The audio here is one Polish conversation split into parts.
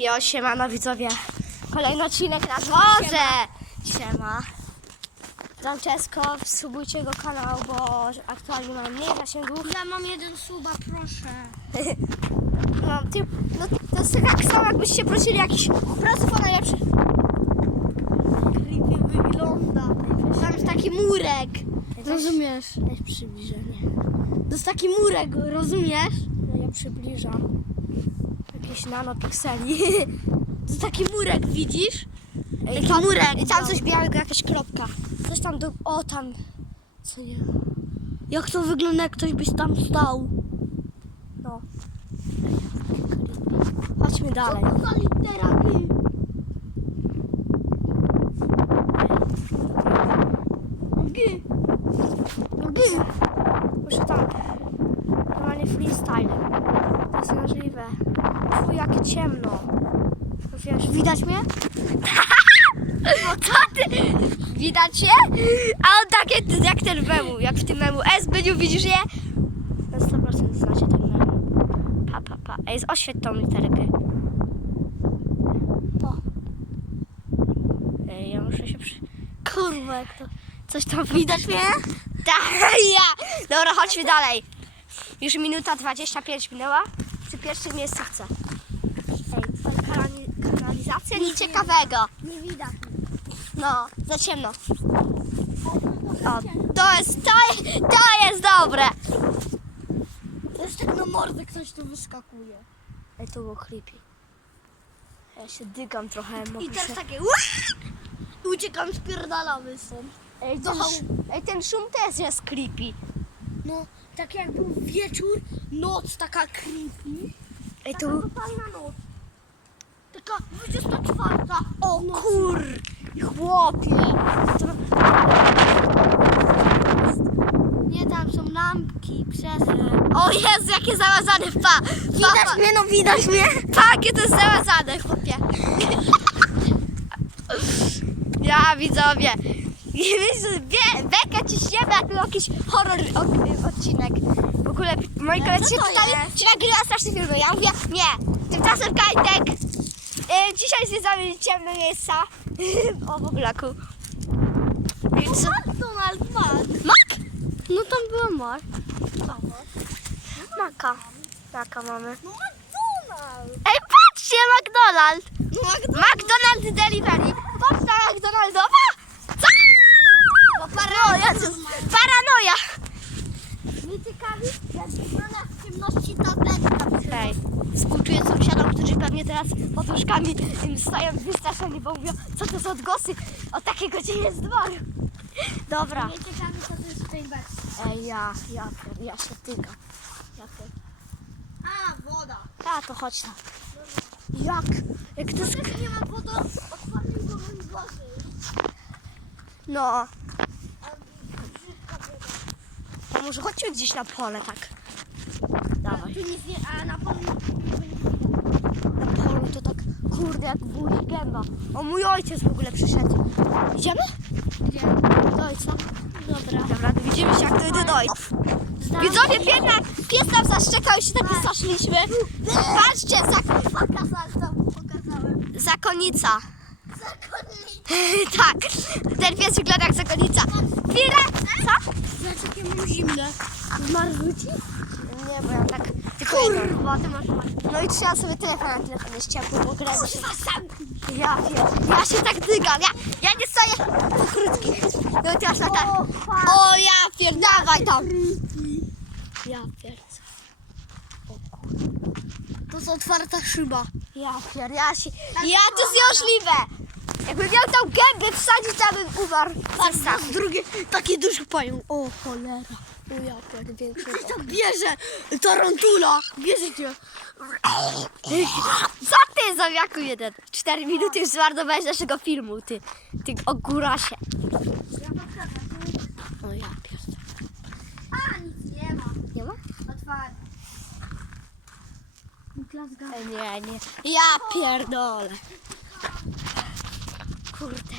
Jo, siemano widzowie. Kolejny odcinek na dworze. Siema. Francesko, subujcie jego kanał, bo aktualnie ma mniej zasięgów. Ja mam jeden suba, proszę. No, ty, no, to jest tak samo, jakbyście prosili jakiś prosów o najlepszy. Klipie wygląda. Tam jest taki murek. Rozumiesz? Weź przybliżenie. To jest taki murek, rozumiesz? No ja przybliżam. Jakieś nanopikseli. To taki murek, widzisz? Taki tam- murek. I tam no. coś białego, jakaś kropka. Coś tam do... O, tam. Co nie? Jak to wygląda, jak ktoś byś tam stał? No. Chodźmy dalej. Co to za litera G? G. G. Muszę tam. Normalnie freestyle. Jest możliwe. Fuj, jakie ciemno. No Wiesz, widać mnie? Co ty? Widać się? A on takie jak ten memu, jak w tym memu. S Byniu, widzisz je? Na 100% znacie ten memu. Pa, pa, pa. Ej, oświeć tą literkę. O. Ej, ja muszę się przy... Kurwa, jak to... Coś tam widać mnie? Tak, ja. Dobra, chodźmy dalej. Już minuta 25 minęła. Przy pierwszym miejscówce. Ej, kanali- kanalizacja? Nic ciekawego. Nie widać. No, za ciemno. O, to jest, to, jest- to jest dobre. To jest tak na mordę ktoś tu wyskakuje. Ej, to było creepy. Ja się dygam trochę. I teraz takie I uciekam, spierdalamy stąd. Ej, ten, sz- ej, ten szum też jest creepy. No, tak jak był wieczór, noc taka creepy. Ej, Taka to... totalna noc. Taka 24. O kur... Chłopie. To... Nie, tam są lampki, krzesła. O Jezu, jakie załazane, pa! Widać mnie, no widać mnie. Pa, jakie to jest załazane, chłopie. Ja, widzowie. I myślę, wie- Bekę ciśniemy, jak był jakiś horror o- odcinek. W ogóle moi koledzy co się to pytali, jest? czy nagrywa straszny film. Ja mówię, nie. Tymczasem Kajtek. Y, dzisiaj zwiedzamy ciemne miejsca. o, w ogóle, ku. I co? McDonald's, Mac. Mak? No tam była Mac. Maka. Maka mamy. No McDonald's. Ej, patrzcie, McDonald's! No McDonald's. McDonald's Delivery! Poczta McDonaldowa! Paranoja! Paranoja! Mnie ciekawi, jak wygląda w ciemności tabletka. Hej, współczuję sąsiadom, którzy pewnie teraz poduszkami im stoją wystraszeni, bo mówią, co to za odgłosy o takiej godzinie z dworu. Dobra. Mnie ciekawi, co to jest w tej beczce. Ej, ja, ja, ja się tykam. Ja. A, woda. A, to chodź tam. Jak? Jak to jest... Nie ma wodo otwartej do. No, A brzydka woda. To może chodźmy gdzieś na pole, tak. Dawaj. Tu nic nie, a na polu. Na polu to tak, kurde, jak buzi gęba. O, mój ojciec w ogóle przyszedł. Idziemy? Gdzie? Do ojca. Dobra. Dobra, to widzimy się, jak dojdę do ojca. Widzowie, pies nam, pies nam zaszczekał i się tak wystraszyliśmy. Patrzcie, zak Pokazałem, pokazałem. zakonnica. Tak, ten pies wygląda jak zakonnica. Chwilę! Mam zimne. Zmarzły ci? Nie, bo ja tak tylko Kurwa, ty masz No i trzeba sobie telefon na telefon jest ciepły, bo grę się... Sam. Ja, ja, ja się tak dygam, ja, ja nie stoję po krótkich. No i teraz na tak. O, ja pierdawaj tam. Ja pierd... To jest otwarta szyba. Ja pierd... Ja się... Ja to jest Jakbym miał tą gębę wsadzić, to bym umarł. Patrz, drugie takie duże pająk. O cholera. O ja pierd... większy. Ktoś tam bierze tarantula. Bierze cię. Co ty zawiaku jeden? Cztery minuty już zmarnowałeś naszego filmu, ty. Ty ogórasie. O ja pierd... A, nic nie ma. Nie ma? Otwarte. Niklas Gala. E, Nie, nie. Ja pierdolę. Kurde.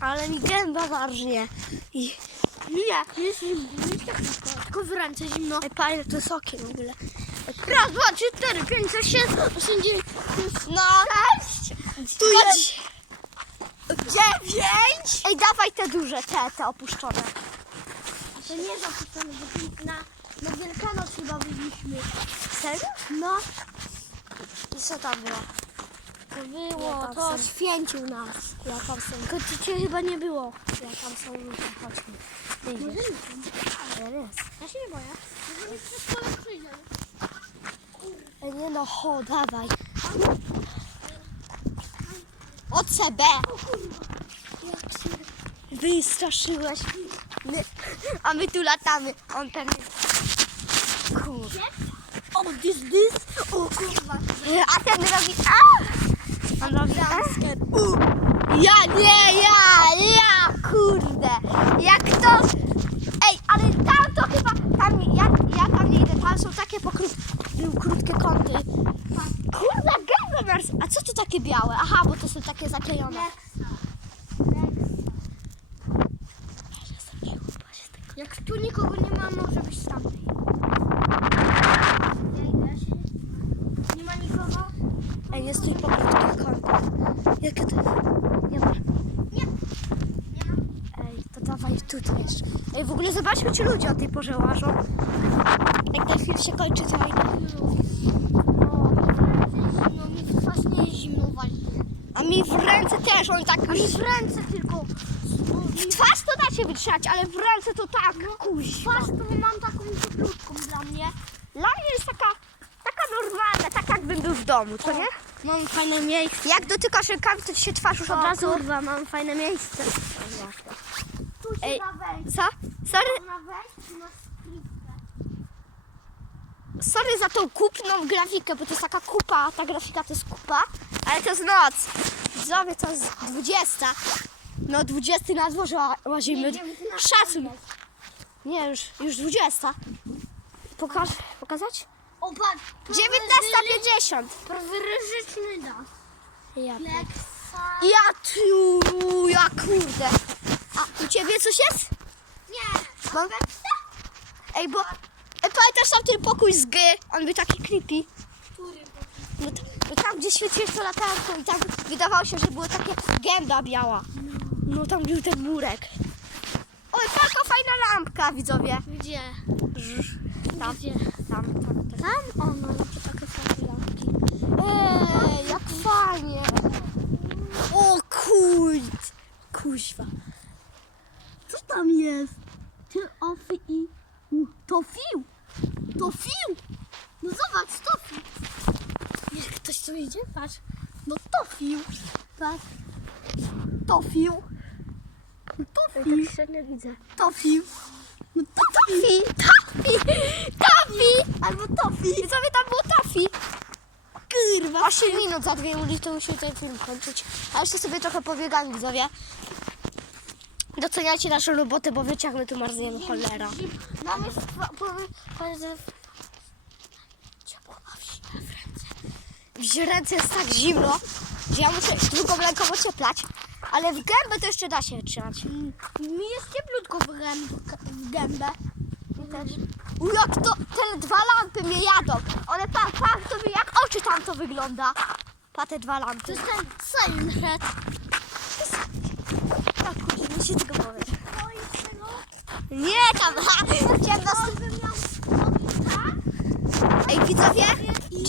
Ale mi gęba ważnie. I... Nie, jest zimno. Tylko w ręce zimno. Ej, panie, to jest okiem w ogóle. Raz, dwa, trzy, cztery, pięć, sześć, siedem, osiem, dziewięć. No. Sześć. Tu jest dziewięć. Ej, dawaj te duże, te, te opuszczone. To nie zapuszczone, bo tu na, na Wielkanoc chyba byliśmy. Serio? No, I co tam było? To było, to są. święcił nas. Ja tam są, Tylko cię chyba nie było. ja tam są ludzie, chodźmy. Nie idziesz? Ale jest. Ja się nie boję. Możemy przez pole przyjdziemy. Ej, nie no, ho, dawaj. OCB. Wystraszyłeś mnie. A my tu latamy. On pewnie... Kur... O, this, this. O kurwa. A ten robi... A! U. Ja nie, ja, ja, kurde. Jak to... Ej, ale tam to chyba... Tam, ja, ja tam nie idę. Tam są takie pokrut, krótkie kąty. Kurde, masz. A co to takie białe? Aha, bo to są takie zaklejone. Jak tu nikogo nie ma, może być tamtej. Ja idę, ja się... Nie ma nikogo? Ej, jest tu po krótkich kątach. Jakie to jest? Nie ma. Nie. Nie ma. Ej, to jeszcze. Ej, w ogóle zobaczmy, czy ludzie o tej porze łażą. Jak ten film się kończy, to ja idę. No mi w twarz nie jest zimno wali. A mi w ręce też, on tak już... W ręce tylko. W twarz to da się wytrzymać, ale w ręce to tak, kuźwa. Twarz to mam taką krótką dla mnie. Dla mnie jest taka, taka normalna, tak jakbym był w domu, co nie? Mam fajne miejsce. Jak dotykasz rękami, to ci się twarz już od razu... kurwa, mam fajne miejsce. Ej. Co? Sorry, Można wejść tu na skrytkę. sorry za tą kupną grafikę, bo to jest taka kupa, ta grafika to jest kupa, ale to jest noc. Widzowie, to jest 20. No 20 na dworze ła- łazimy. Jedziemy tu na Szacun. Nie, już, już 20. Pokaż, pokazać? O, patrz. 19.50. Prawyryżyczny da. Ja, Leksa. ja tu, ja kurde. U ciebie coś jest? Nie. Mam. Ej, bo... Ej, pamiętasz tam ten pokój z G? On był taki creepy. Który? No, t- no tam, gdzie świeciłeś to latarką i tam wydawało się, że było takie gęba biała. No tam był ten murek. Oj, taka fajna lampka, widzowie. Gdzie? Tam, Gdzie? tam, tam, tam. Tam? O, no, no to takie fajne lampki. Ej, jak fajnie. O kurde. Kuźwa. Co tam jest? Ty ofy i... U, To fił! To fił! No zobacz, to fił! Jak ktoś tu idzie? Patrz. No to fił! Patrz. To fił! No to fił! Tak średnio widzę. To fił! No to fił! Tofi! Tofi! Albo Tofi! Widzowie, tam było Tofi! Kurwa! 8 minut za dwie ulicy to musimy ten film kończyć. A jeszcze sobie trochę pobiegamy, widzowie. Doceniajcie naszą robotę, bo my tu marzniemy, cholera. Mam już dwa... Powiem, powiem, że... Ciepło ma w zimę w ręce. W ręce jest tak zimno, że ja muszę drugą ręką ocieplać. Ale w gębę to jeszcze da się trzymać. Mi jest cieplutko w, gęb, w gębę. Mi też. U, jak to, te dwa lampy mnie jadą. One pa, pa, to mi jak oczy tam to wygląda. Pa te dwa To lampy. jest ten Silent. Tak, kurczę, nie się tego powiem. To. Nie, tam, ha, ciemno. tak? Ej, widzowie,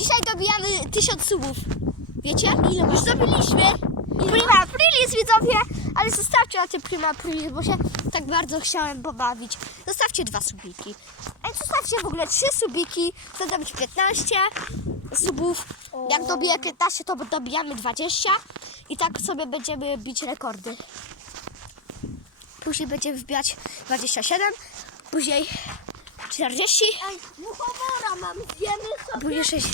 dzisiaj dobijamy tysiąc subów. Wiecie? Ile Już dobiliśmy. Prima Aprilis, widzowie. Ale zostawcie na tym Prima Aprilis, bo się tak bardzo chciałem pobawić. Zostawcie dwa subiki. Ej, zostawcie w ogóle trzy subiki. Chcę dobić 15 subów. Jak dobiję 15, to dobijamy 20. I tak sobie będziemy bić rekordy. Później będziemy wbijać 27. Później 40. Ej, muchomora mam, zjemy sobie Później 6.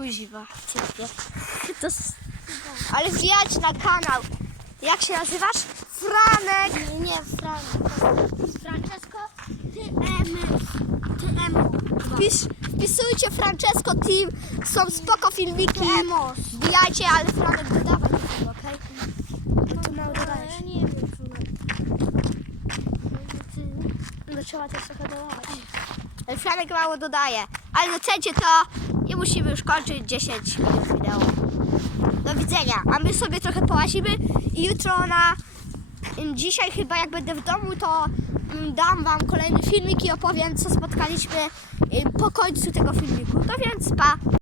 Kuźwa, ciebie. To... s- Ale wbijać na kanał. Jak się nazywasz? Franek. Nie, nie, Fran. Francesco, ty ty Emo. Wpis, wpisujcie Francesco Team. Są spoko filmiki. Emos. Wbijajcie, ale Franek dodawaj do tego, okej? Bo tu mało dodajesz. Ja nie wiem, na... No trzeba też trochę dodawać. Ale Franek mało dodaje. Ale docencie to i musimy już kończyć 10 minut wideo. Do widzenia. A my sobie trochę połazimy i jutro na Ym, Dzisiaj chyba jak będę w domu, to ym, dam Wam kolejny filmik i opowiem, co spotkaliśmy ym, po końcu tego filmiku. No więc pa!